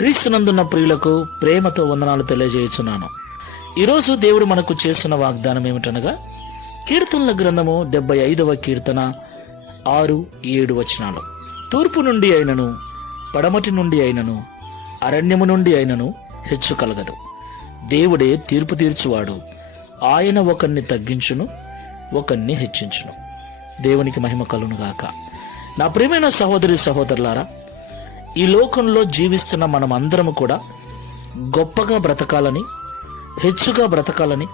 క్రీస్తునందున్న ప్రియులకు ప్రేమతో వందనాలు తెలియజేయుచున్నాను. ఈరోజు దేవుడు మనకు చేస్తున్న వాగ్దానం ఏమిటనగా, కీర్తనల గ్రంథము 75వ కీర్తన 6-7 వచనాలు. తూర్పు నుండి అయినను, పడమటి నుండి అయినను, అరణ్యము నుండి అయినను హెచ్చు కలగదు. దేవుడే తీర్పు తీర్చువాడు. ఆయన ఒకరిని తగ్గించును, ఒకరిని హెచ్చించును. దేవునికి మహిమ కలుగునుగాక. నా ప్రియమైన సహోదరి సహోదరులారా, ఈ లోకంలో జీవిస్తున్న మనం అందరము కూడా గొప్పగా బ్రతకాలని, హెచ్చుగా బ్రతకాలని,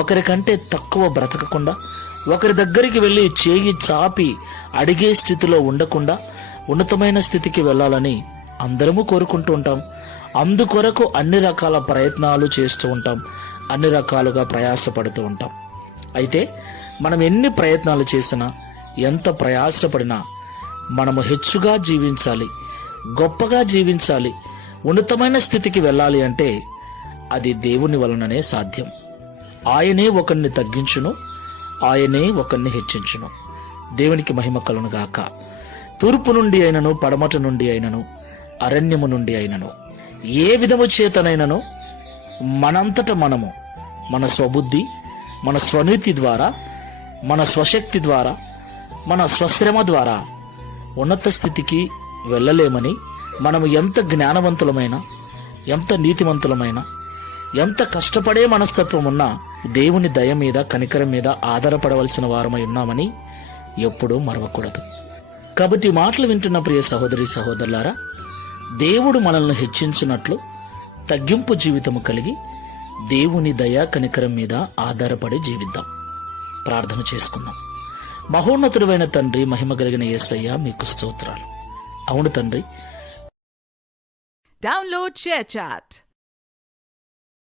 ఒకరికంటే తక్కువ బ్రతకకుండా, ఒకరి దగ్గరికి వెళ్ళి చేయి చాపి అడిగే స్థితిలో ఉండకుండా ఉన్నతమైన స్థితికి వెళ్ళాలని అందరము కోరుకుంటూ ఉంటాం. అందుకొరకు అన్ని రకాల ప్రయత్నాలు చేస్తూ ఉంటాం, అన్ని రకాలుగా ప్రయాసపడుతూ ఉంటాం. అయితే మనం ఎన్ని ప్రయత్నాలు చేసినా, ఎంత ప్రయాసపడినా మనము హెచ్చుగా జీవించాలి, గొప్పగా జీవించాలి, ఉన్నతమైన స్థితికి వెళ్ళాలి అంటే అది దేవుని వలననే సాధ్యం. ఆయనే ఒకరిని తగ్గించును, ఆయనే ఒకరిని హెచ్చించును. దేవునికి మహిమ కలుగునుగాక. తూర్పు నుండి అయినను, పడమట నుండి అయినను, అరణ్యము నుండి అయినను, ఏ విధము చేతనైనను మనంతట మనము మన స్వబుద్ధి, మన స్వనీతి ద్వారా, మన స్వశక్తి ద్వారా, మన స్వశ్రమ ద్వారా ఉన్నత స్థితికి వెళ్ళలేమని, మనము ఎంత జ్ఞానవంతులమైనా, ఎంత నీతివంతులమైనా, ఎంత కష్టపడే మనస్తత్వం ఉన్నా దేవుని దయ మీద, కనికరం మీద ఆధారపడవలసిన వారమై ఉన్నామని ఎప్పుడూ మరవకూడదు. కాబట్టి ఈ మాటలు వింటున్న ప్రియ సహోదరి సహోదరులారా, దేవుడు మనల్ని హెచ్చించినట్లు తగ్గింపు జీవితము కలిగి దేవుని దయా కనికరం మీద ఆధారపడి జీవిద్దాం. ప్రార్థన చేసుకుందాం. మహోన్నతుడైన తండ్రి, మహిమ కలిగిన యేసయ్య, మీకు స్తోత్రాలు. అవును తండ్రి. Download ShareChat.